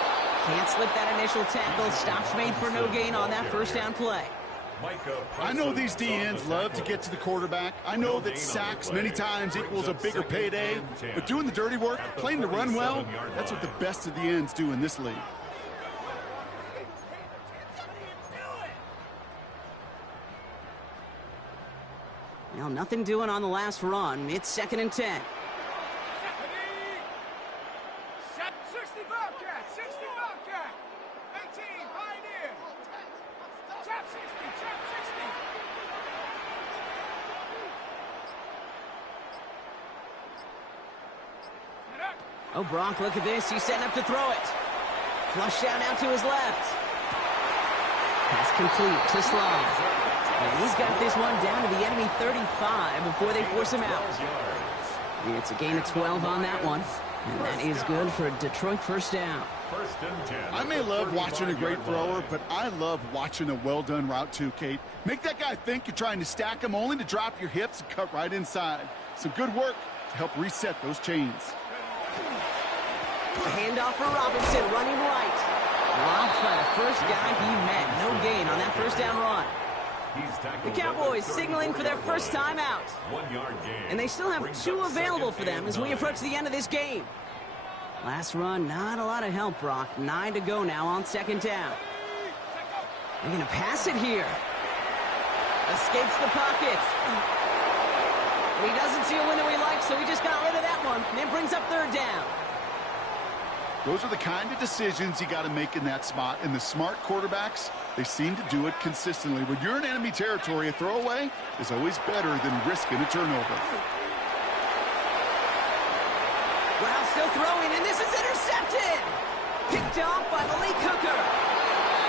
Can't slip that initial tackle. Stops made for no gain on that first down play. I know these D-ends love to get to the quarterback. I know that sacks many times equals a bigger payday. But doing the dirty work, playing the run well, that's what the best of the ends do in this league. Well, nothing doing on the last run. It's 2nd and 10. 60 Bobcat, 60 Bobcat. 18, Pioneer. Chop 60, chop 60. Oh, Brock, look at this. He's setting up to throw it. Flush down out to his left. Pass complete to Slav. And he's got this one down to the enemy 35 before they force him out. It's a gain of 12 on that one. And that is good for a Detroit first down. I may love watching a great thrower, but I love watching a well-done route too, Kate. Make that guy think you're trying to stack him only to drop your hips and cut right inside. Some good work to help reset those chains. A handoff for Robinson, running right. Dropped by the first guy he met. No gain on that first down run. The Cowboys signaling for their first time out. 1 yard gain. And they still have 2 available for them as we approach the end of this game. Last run, not a lot of help, Brock. 9 to go now on 2nd down. They're going to pass it here. Escapes the pocket. He doesn't see a window he likes, so he just got rid of that one. And it brings up 3rd down. Those are the kind of decisions you got to make in that spot. And the smart quarterbacks, they seem to do it consistently. When you're in enemy territory, a throwaway is always better than risking a turnover. Wow, still throwing, and this is intercepted! Picked off by Malik Hooker.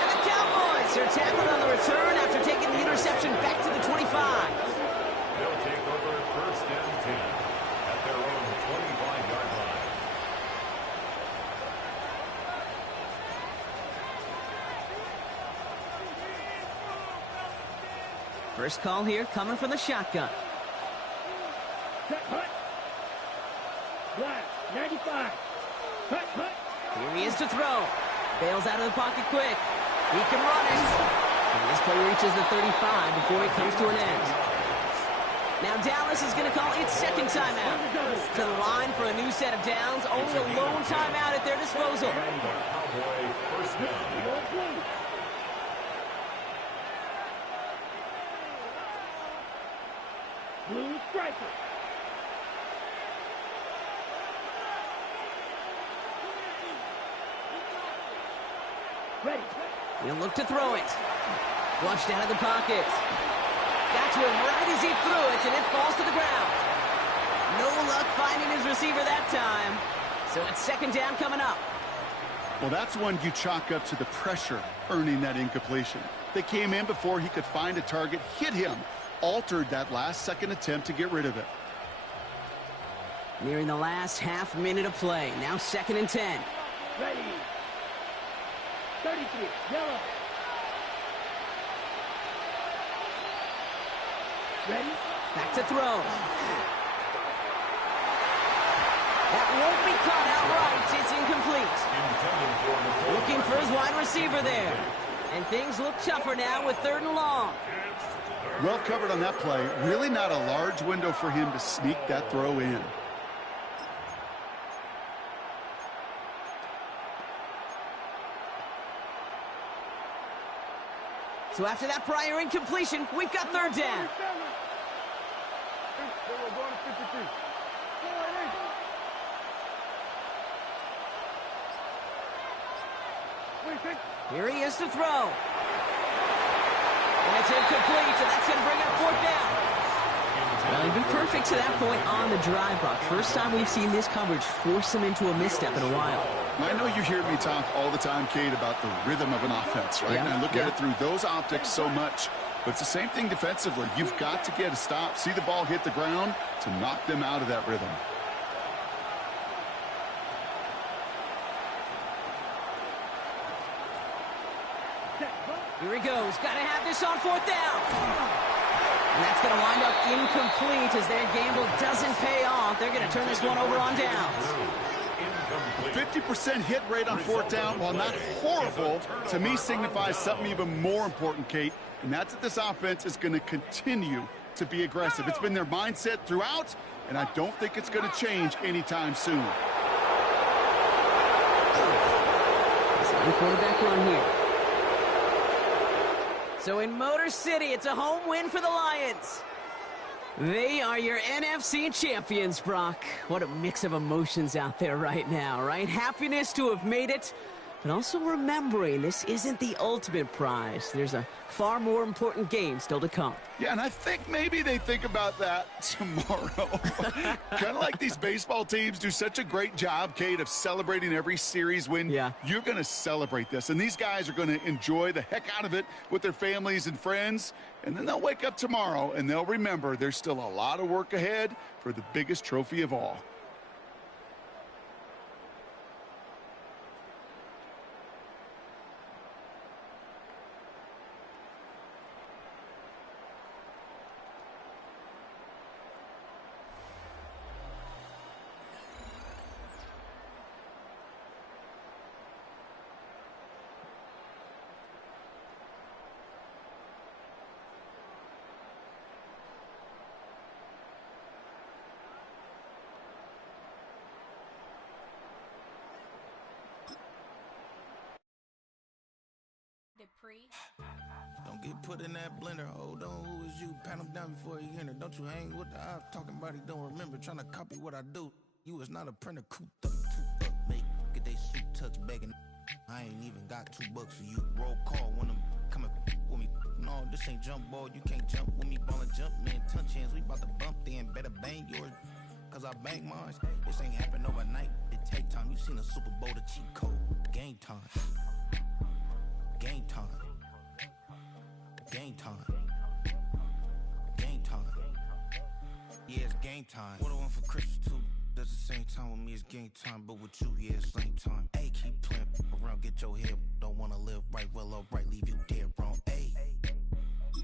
And the Cowboys are tackled on the return after taking the interception back to the 25. They'll take over 1st and 10 at their own 25-yard line. First call here coming from the shotgun. Cut, hut. Black, 95. Hut, hut. Here he is to throw. Bails out of the pocket quick. He can run it. And this play reaches the 35 before it comes to an end. Now Dallas is going to call its 2nd timeout. To the line for a new set of downs. Only a lone timeout at their disposal. Cowboy first down. Blue striker. Ready. He'll look to throw it. Flushed out of the pocket. Got to him right as he threw it, and it falls to the ground. No luck finding his receiver that time. So it's 2nd down coming up. Well, that's one you chalk up to the pressure earning that incompletion. They came in before he could find a target, hit him, altered that last-second attempt to get rid of it. Nearing the last half minute of play. Now 2nd and 10. Ready. 33, yellow. Ready. Back to throw. That won't be caught outright. It's incomplete. Looking for his wide receiver there. And things look tougher now with 3rd and long. Well covered on that play. Really not a large window for him to sneak that throw in. So after that prior incompletion, we've got 3rd down. Here he is to throw. And it's incomplete, and that's going to bring up 4th down. Well, he'd been perfect to that point on the drive, Brock. First time we've seen this coverage force him into a misstep in a while. I know you hear me talk all the time, Kate, about the rhythm of an offense, right? Yeah, And I look at it through those optics so much. But it's the same thing defensively. You've got to get a stop, see the ball hit the ground to knock them out of that rhythm. Here he goes. Got to have this on 4th down. And that's going to wind up incomplete as their gamble doesn't pay off. They're going to turn this one over on downs. 50% hit rate on fourth down, while not horrible, to me signifies something even more important, Kate, and that's that this offense is going to continue to be aggressive. It's been their mindset throughout, and I don't think it's going to change anytime soon. Second quarterback run here. So in Motor City, it's a home win for the Lions. They are your NFC champions, Brock. What a mix of emotions out there right now, right? Happiness to have made it, but also remembering this isn't the ultimate prize. There's a far more important game still to come. Yeah, and I think maybe they think about that tomorrow. Kind of like these baseball teams do such a great job, Kate, of celebrating every series win. Yeah. You're going to celebrate this, and these guys are going to enjoy the heck out of it with their families and friends, and then they'll wake up tomorrow, and they'll remember there's still a lot of work ahead for the biggest trophy of all. Don't get put in that blender. Hold on, who is you? Pat him down before you enter. Don't you hang with the ops talking about he don't remember. Trying to copy what I do. You is not a printer. Cooped up, make get they suit touch begging. I ain't even got $2 for you. Roll call when I'm coming with me. No, this ain't jump ball. You can't jump with me. Ball and jump, man. Touch hands. We about to bump then. Better bang yours. Cause I bang mine. This ain't happen overnight. It take time. You seen a Super Bowl, the cheat code. Game time. Game time. Game time. Game time. Yeah, it's game time. What I want for Christmas too. That's the same time with me, it's game time. But with you, yeah, it's same time. Hey, keep playing around, get your head. Don't wanna live right, well, alright, leave you dead wrong. Hey,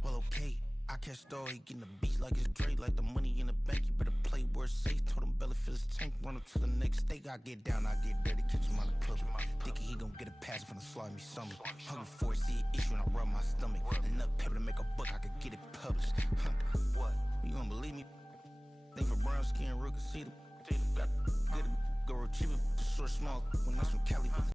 well, okay. I catch the dog, he getting the beats like it's Dre, like the money in the bank. You better play where it's safe. Told him belly fill his tank, run up to the next stake. I get down, I get dirty, catch him on the public. Thinking he gon' get a pass from the slime me summer. Hungry for it, see it issue and I rub my stomach. Enough paper to make a book, I could get it published. What? You gonna believe me? Think for brown skin, real can see them. Got good, go retrieve it, short, small, when that's from Cali.